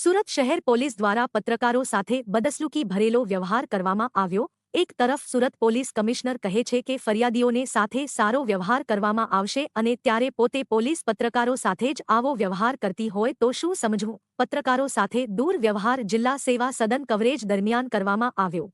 સુરત શહેર પોલીસ દ્વારા પત્રકારો સાથે બદસલુકી ભરેલો વ્યવહાર કરવામાં આવ્યો. એક તરફ સુરત પોલીસ કમિશનર કહે છે કે ફરિયાદીઓને સાથે સારો વ્યવહાર કરવામાં આવશે અને ત્યારે પોતે પોલીસ પત્રકારો સાથે જ આવો વ્યવહાર કરતી હોય તો શું સમજવું? પત્રકારો સાથે દૂર વ્યવહાર જિલ્લા સેવા સદન કવરેજ દરમિયાન કરવામાં આવ્યો.